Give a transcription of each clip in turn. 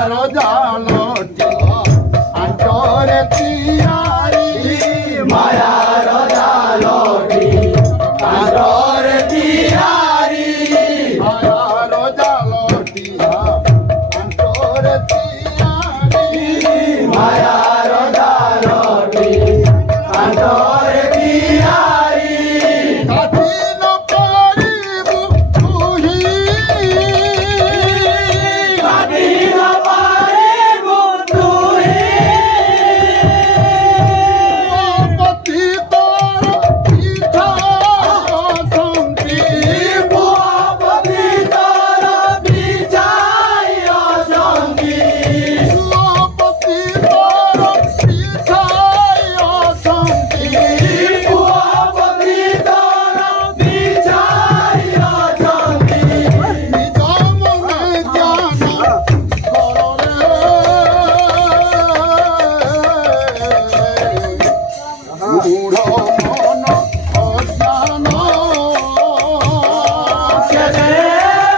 মায়ার জালটি আন্তরে তিয়ারি মায়ার জালটি আন্তরে তিয়ারি মায়ার জালটি আন্তরে তিয়ারি মায়ার জালটি আন্তরে তিয়ারি কাটিন পারিব তুহি কাটিন পারিব তুই পতি তোর পিঠা সঙ্গী পতি তোর বিজয় সঙ্গী পতি তোর পিঠা সঙ্গী পতি তোর বিজয় সঙ্গী নিজ মনে জ্ঞান কররে মূঢ় মন অজ্ঞান কেনে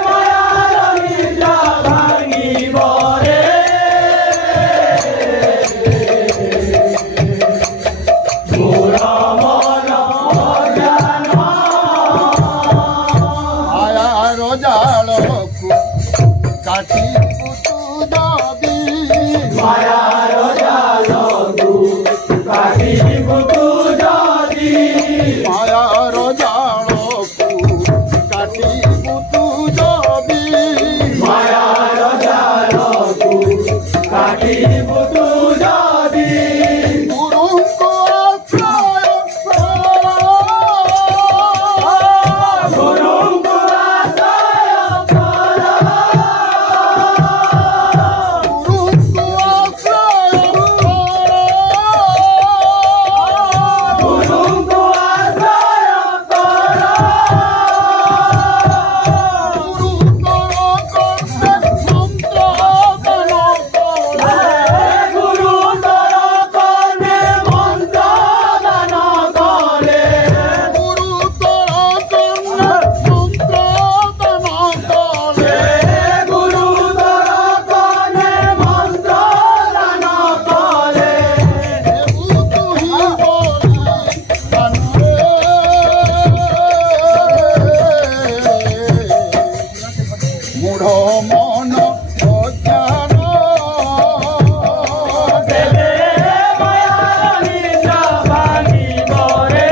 মায়ার নিদ্রা ভাঙিব রে মোর মন অজ্ঞান আয়ার জালকু কাটি পুতু যাবি মায়ার জালু কাটিব তু যদি মায়ার জালকু কাটি পুতু যাবি মায়ার জালু কাটিব তু যদি গুরুঙ্গ আশ্রয় গুরুঙ্গ আশ্রয় কর গুরুঙ্গ আশ্রয় গুরুঙ্গ আশ্রয় কর গুরু তর কর্ণে মন্ত্র দান করে গুরু তর কর্ণে মন্ত্র দান করে গুরু তর কর্ণে মন্ত্র দান করে গুরু তর কর্ণে মন্ত্র দান করে দেবু তুহি বলি মূঢ় মন অজ্ঞান দেবে মায়ার নিদ্রা ভাঙিব রে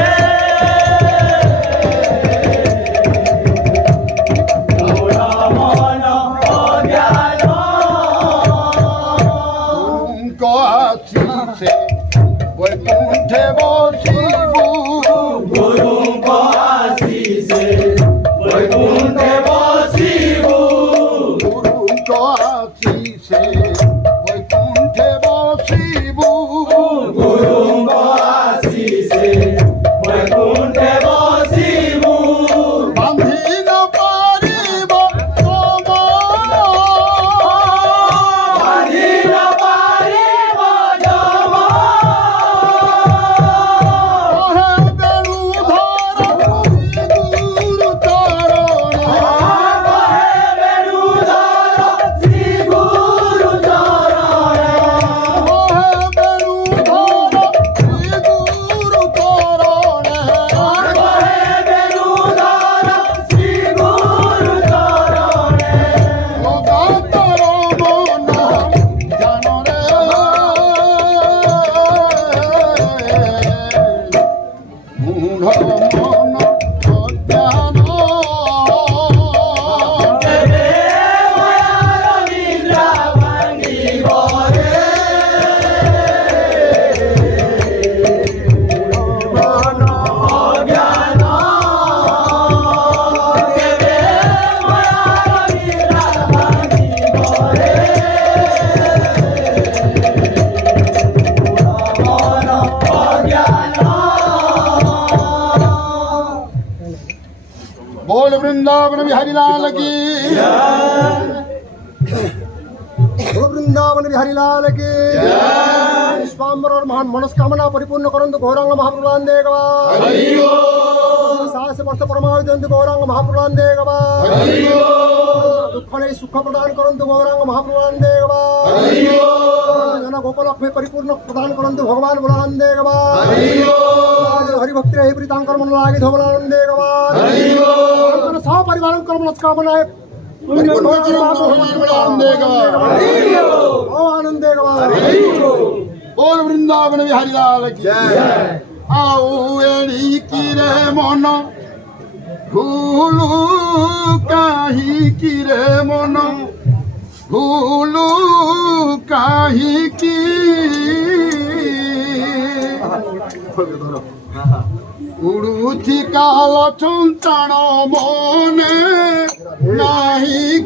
মোর মন অজ্ঞান গুরুঙ্গ আসিছে বৈকুণ্ঠে বসিব গুরুঙ্গ আসিছে বৈকুণ্ঠে বসিব গুরুঙ্গ আসিছে বৈকুণ্ঠে বসিব গুরুঙ্গ আসিছে বৈকুণ্ঠে বসিব বান্ধি ন পারিব বাঁধিব পারিব যম বেণু ধর গুরু চরণ কহে বেণুধর শ্রী গুরু চরণ বেণু ধর গুরু চরণ কহে বেণুধর শ্রী গুরু চরণ অগাতর মন জানরে মূঢ় মন অজ্ঞান দেবে মায়ার নিদ্রা ভাঙিব রে অজ্ঞান দেবে মায়ার নিদ্রা ভাঙিব রে মন অজ্ঞান बोल वृंदावन बिहारी लाल की बोल वृंदावन बिहारी लाल की विश्वाम्बर और महान मनस्कामना परिपूर्ण करंतु गौरांग महाप्रभुलान देगवा साहस वर्ष परमावधि गौरांग महाप्रभुलान देगवा ଦୁଃଖ ନେଇ ସୁଖ ପ୍ରଦାନ କରନ୍ତୁ ଗୌରାଙ୍ଗ ମହାପ୍ରଭୁଆନନ୍ଦେ ଗବା ଜନ ଗୋପଲକ୍ଷ୍ମୀ ପରିପୂର୍ଣ୍ଣ ପ୍ରଦାନ କରନ୍ତୁ ଭଗବାନ ବଳାନନ୍ଦେ ଗବା ହରିଭକ୍ତିରେ ଏହିପରି ତାଙ୍କର ମନ ଲାଗି ଧବଳାନନ୍ଦେ ଗବା ତାଙ୍କର ସହ ପରିବାରଙ୍କର ମନସ୍କାମନା आनंदे बोल वृंदावन बिहारी लाल की आओ एड़ी की रे मन भूलू काही की रे मन भूलू काही की उड़ुथी काल चुंचण मने नाही